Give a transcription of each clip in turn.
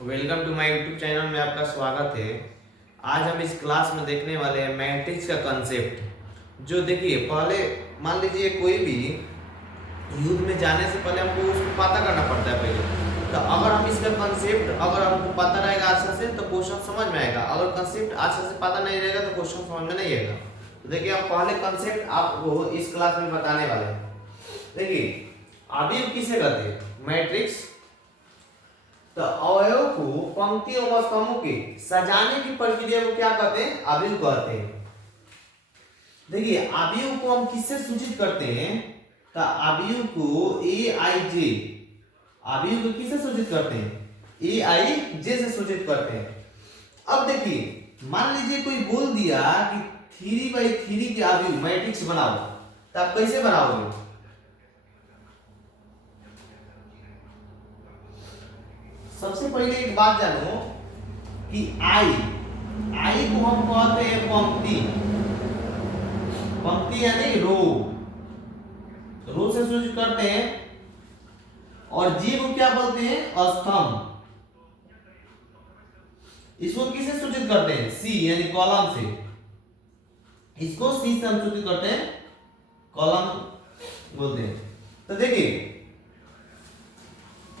Welcome to my YouTube channel में आपका स्वागत है। आज हम इस क्लास में देखने वाले हैं मैट्रिक्स का कंसेप्ट। जो देखिए, पहले मान लीजिए कोई भी युद्ध में जाने से पहले हमको उसको पता करना पड़ता है पहले। तो अगर हम इसका कंसेप्ट अगर हमको पता रहेगा अच्छा से तो क्वेश्चन समझ में आएगा। अगर कंसेप्ट अच्छा से पता नहीं रहेगा तो क्वेश्चन समझ में नहीं आएगा। तो देखिए, हम पहले कंसेप्ट आपको इस क्लास में बताने वाले हैं। देखिए, अवयव किसे कहते हैं? मैट्रिक्स। तो अवयव को पंक्तियों व स्तंभों के सजाने की प्रक्रिया को क्या कहते हैं? अवयव कहते हैं। देखिए, अवयव को हम किससे सूचित करते हैं? तो अवयव को ए आई जे, अवयव को किससे सूचित करते हैं? ए आई जे से सूचित करते हैं। अब देखिए, मान लीजिए कोई बोल दिया कि 3/3 के अवयव मैट्रिक्स बनाओ, तो आप कैसे बनाओगे? सबसे पहले एक बात जानो कि आई को हम कहते हैं पंक्ति। पंक्ति यानी रो से सूचित करते हैं। और जी को क्या बोलते हैं? स्तंभ। इसको किससे सूचित करते हैं? सी यानी कॉलम से। इसको सी से हम सूचित करते हैं, कॉलम बोलते हैं। तो देखिए,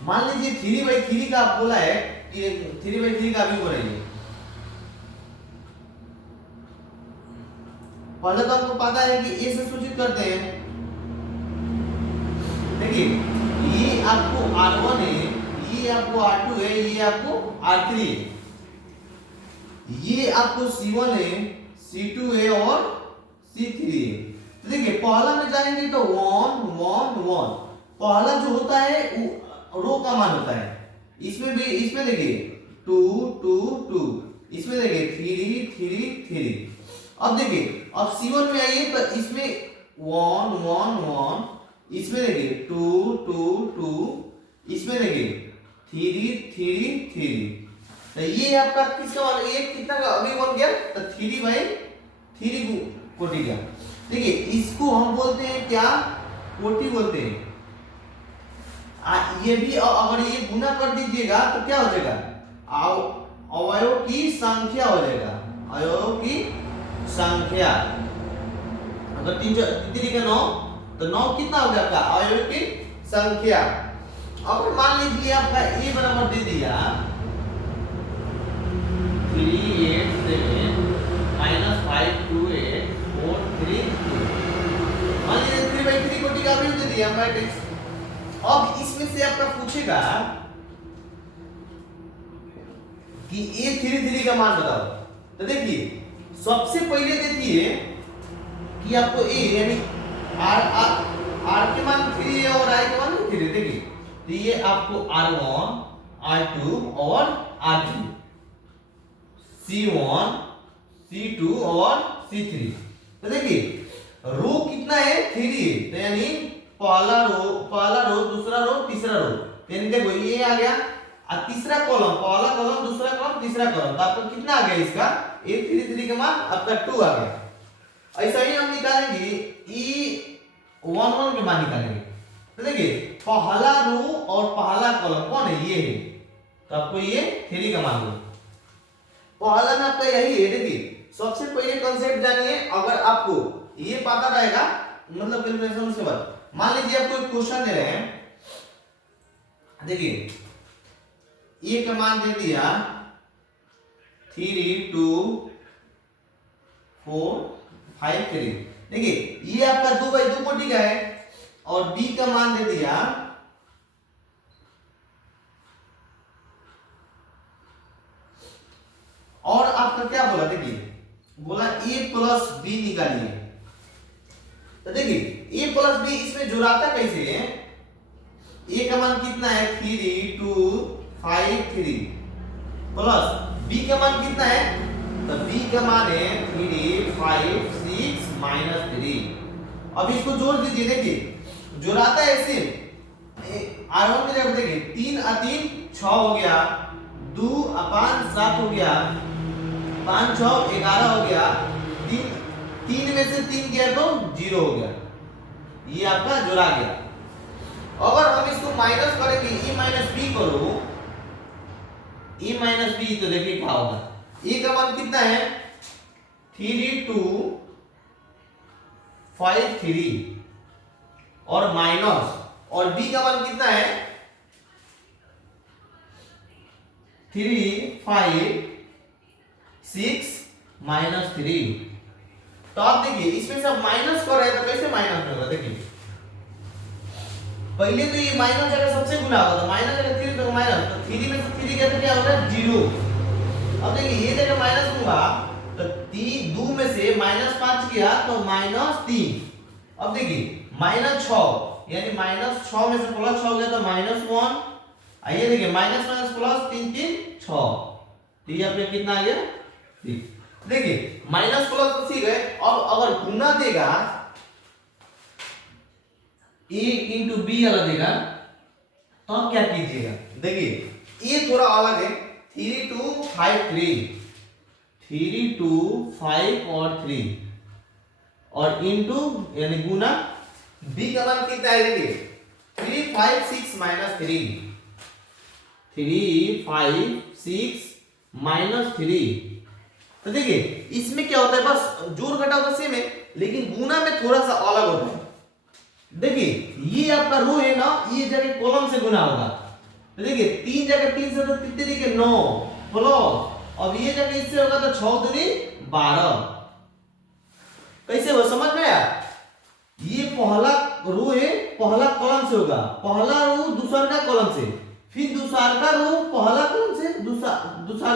मान लीजिए 3/3 का आप बोला है कि 3/3 का भी बनाइए। पहले तो आपको पता है कि ए से सूचित करते हैं। देखिए, ये आपको R1 है, ये आपको R2 है, ये आपको R3 है, ये आपको C1 है, C2 है और C3 है। तो देखिए, पहला में जाएंगे तो 1 1 1, पहला जो होता है वो रो का मान होता है। इसमें भी, इसमें देखिए 2 2 2, इसमें देखिए 3 3 3। अब देखिए, अब C1 में आइए तो इसमें 1 1 1, इसमें देखिए 2 2 2, इसमें देखिए 3 3 3। तो ये आपका किसका मान? ये कितना का अभी बन गया? तो 3/3 कोटि का। देखिए, इसको हम बोलते हैं क्या? कोटि बोलते हैं। ये भी अगर ये गुना कर दीजिएगा तो क्या हो जाएगा? अवयव की संख्या हो जाएगा। अवयव की संख्या। अगर 3 3 का 9, तो 9 कितना हो गया आपका? अवयव की संख्या। अब मान लीजिए आपका ए बराबर दे दिया 3 8 7 -5 2 8 4 3 2। मान लीजिए 3/3 कोटि का अवयव दे दिया मैट्रिक्स। अब इसमें से आपका पूछेगा कि ए 3/3 का मान बताओ। तो देखिए, सबसे पहले देखिए कि आपको ए यानी आर के मान 3 है और आई के मान 3 है। देखिए, तो ये आपको R1 R2 और R3, C1 C2 और C3। तो देखिए, रो कितना है? 3 है। तो यानी पहला रो दूसरा रो तीसरा रो, यानी देखो ये आ गया। और तीसरा कॉलम, पहला कॉलम दूसरा कॉलम तीसरा कॉलम, तो आपका कितना आ गया? इसका ए 3/3 का मान आपका 2 आ गया। ऐसा ही हम निकालेंगे E11 के मान निकालेंगे। तो देखिए, पहला रो और पहला कॉलम कौन है? ये है। तो आपको ये 3 का मान लो। पहला में आपका यही है। देखिए, सबसे पहले कंसेप्ट जानिए। अगर आपको ये पता रहेगा, मतलब कैलकुलेशन, उसके बाद मान लीजिए आपको एक क्वेश्चन दे रहे हैं। देखिए, ए का मान दे दिया 3 2 4 5 3। देखिए, ये आपका 2/2 कोटि का है। और बी का मान दे दिया और आपका क्या बोला? देखिए, बोला a + b निकालिए। तो देखिए, a + b इसमें जुड़ाता कैसे है? a का मान कितना है? 3 2 5 3 प्लस b का मान कितना है? तो b का मान है 3 5 6 -3। अब इसको जोड़ दीजिए। देखिए, जुड़ाता ऐसे R1 में जब देखिए 3 और 3 6 हो गया, 2 और 5 7 हो गया, 5 6 11 हो गया, 3 में से 3 गया तो 0 हो गया। ये आपका जुड़ा गया। अगर हम इसको माइनस करेंगे, e - b करो, ए माइनस बी, तो देखिए क्या होगा, ए का मान कितना है 3253 और माइनस, और बी का मान कितना है 356 माइनस 3। तो आप देखिए इसमें से आप माइनस कर रहे हैं तो कैसे माइनस होगा, देखिए पहले तो ये माइनस जगह सबसे गुना होगा, तो माइनस जगह 3 तो माइनस, तो 3 में से 3 गया तो क्या होगा 0। अब देखिए ये जगह माइनस दूंगा तो 3 2 में से -5 गया तो -3। अब देखिए -6 यानी -6 में से +6 गया तो -1। आइए देखिए माइनस माइनस प्लस 3 3 6, तो ये आपका कितना आ गया 3। देखिए माइनस प्लस तो ठीक है, अब अगर गुना देगा a इंटू बी वाला देगा तो आप क्या कीजिएगा, देखिए ये थोड़ा अलग है, 3 और 3 और इंटू यानी गुना b का मान कितना है, देखिए 356 माइनस 3 तो देखिए इसमें क्या होता है, बस जोड़ घटाव तो सेम है लेकिन गुना में थोड़ा सा अलग होता है। देखिए ये आपका रो है ना, ये जगह कॉलम से गुना होगा, तो देखिए 3 जगह 3 से तो कितने दिखे 9 प्लस, अब ये जगह इससे होगा तो 6 दूनी 12। कैसे हो समझ में आया, ये पहला रो है पहला कॉलम से होगा, पहला रो दूसरा का कॉलम से, फिर दूसरा का रो पहला कॉलम से, दूसरा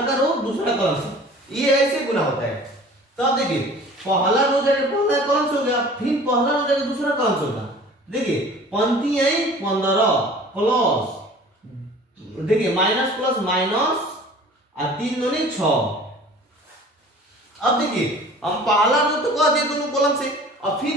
का रो दूसरा कॉलम से, ये ऐसे गुना होता है। तो अब देखिए पहला रो जगह पहला कॉलम से हो गया, फिर पहला रो जगह दूसरा कॉलम से होगा, देखिए पंक्ति आई 15 प्लस, देखिए माइनस प्लस माइनस और 3 दूनी 6। अब देखिए हम पहला रो तो कह दिए दोनों कॉलम से, और फिर